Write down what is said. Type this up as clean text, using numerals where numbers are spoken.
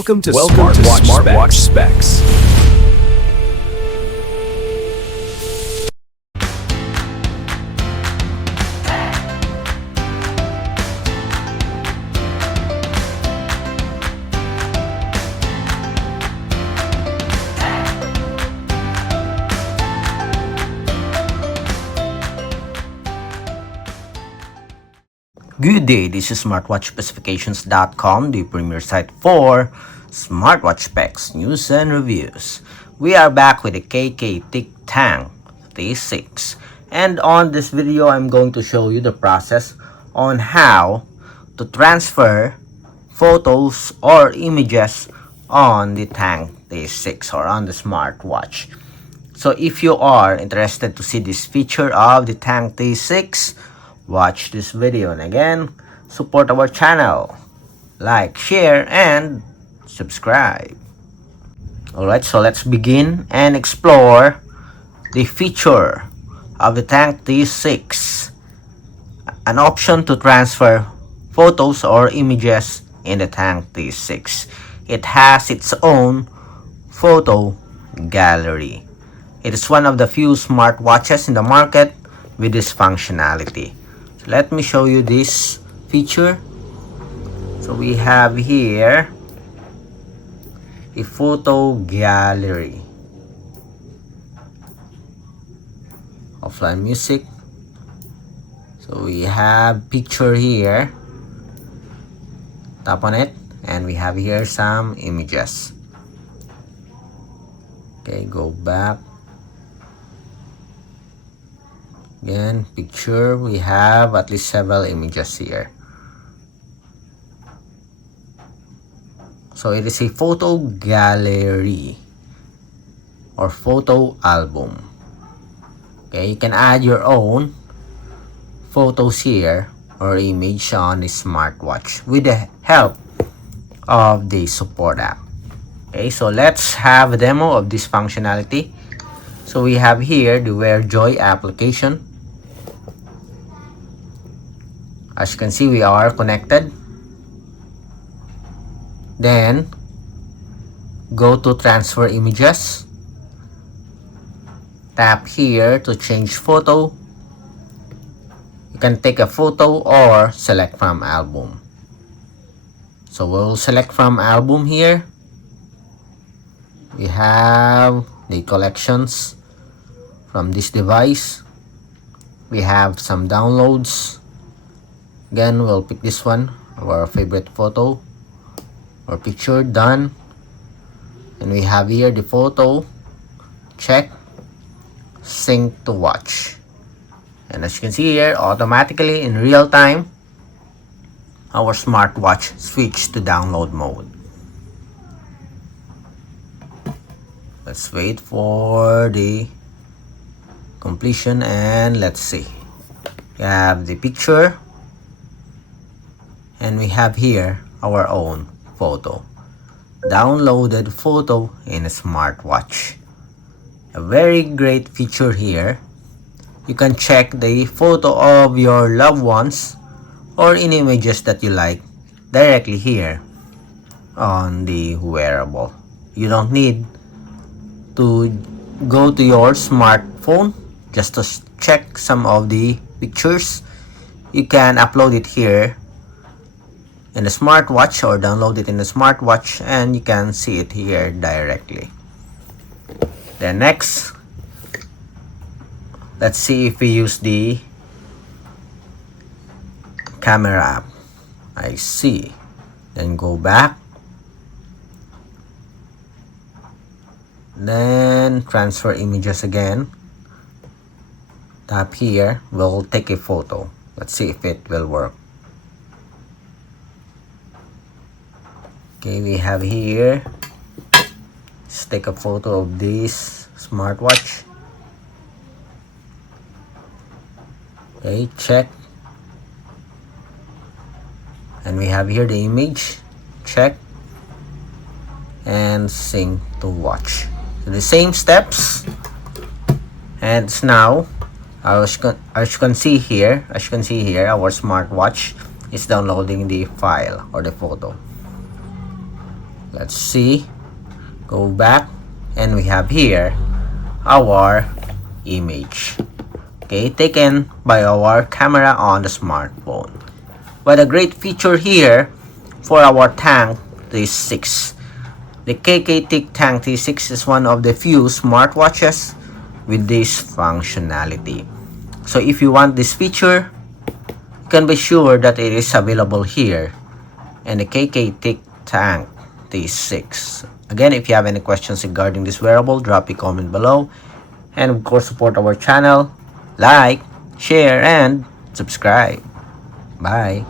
Welcome to Smartwatch Specs. Good day, this is smartwatchspecifications.com, the premier site for smartwatch specs, news and reviews. We are back with the KKTICK Tank T6, and on this video I'm going to show you the process on how to transfer photos or images on the Tank T6 or on the smartwatch. So if you are interested to see this feature of the Tank T6, watch this video, and again, support our channel, like, share, and subscribe. Alright, so let's begin and explore the feature of the Tank T6, an option to transfer photos or images in the Tank T6. It has its own photo gallery. It is one of the few smartwatches in the market with this functionality. So let me show you this feature. So we have here a photo gallery. Offline music. So we have picture here. Tap on it and we have here some images. Okay, go back. Again, picture, we have at least several images here. So it is a photo gallery or photo album. Okay, you can add your own photos here or image on the smartwatch with the help of the support app. Okay, so let's have a demo of this functionality. So we have here the Wear Joy application. As you can see, we are connected. Then go to transfer images. Tap here to change photo. You can take a photo or select from album. So we'll select from album here. We have the collections from this device. We have some downloads. Again, we'll pick this one, our favorite photo or picture. Done. And we have here the photo. Check. Sync to watch. And as you can see here, automatically in real time, our smartwatch switched to download mode. Let's wait for the completion and let's see. We have the picture and we have here our own photo. Downloaded photo in a smartwatch. A very great feature here. You can check the photo of your loved ones or in images that you like directly here on the wearable. You don't need to go to your smartphone just to check some of the pictures. You can upload it here in the smartwatch or download it in the smartwatch and you can see it here directly. Then next, let's see if we use the camera app. I see. Then go back. Then transfer images again. Tap here. We'll take a photo. Let's see if it will work. Okay, we have here. Let's take a photo of this smartwatch. Okay, check. And we have here the image. Check. And sync to watch. So the same steps. And now, as you can see here, our smartwatch is downloading the file or the photo. Let's see. Go back, and we have here our image, okay, taken by our camera on the smartphone. But a great feature here for our Tank T6. The KKTICK Tank T6 is one of the few smartwatches with this functionality. So if you want this feature, you can be sure that it is available here in the KKTICK Tank T6. Again, if you have any questions regarding this wearable, drop a comment below. And of course, support our channel, like, share, and subscribe. Bye.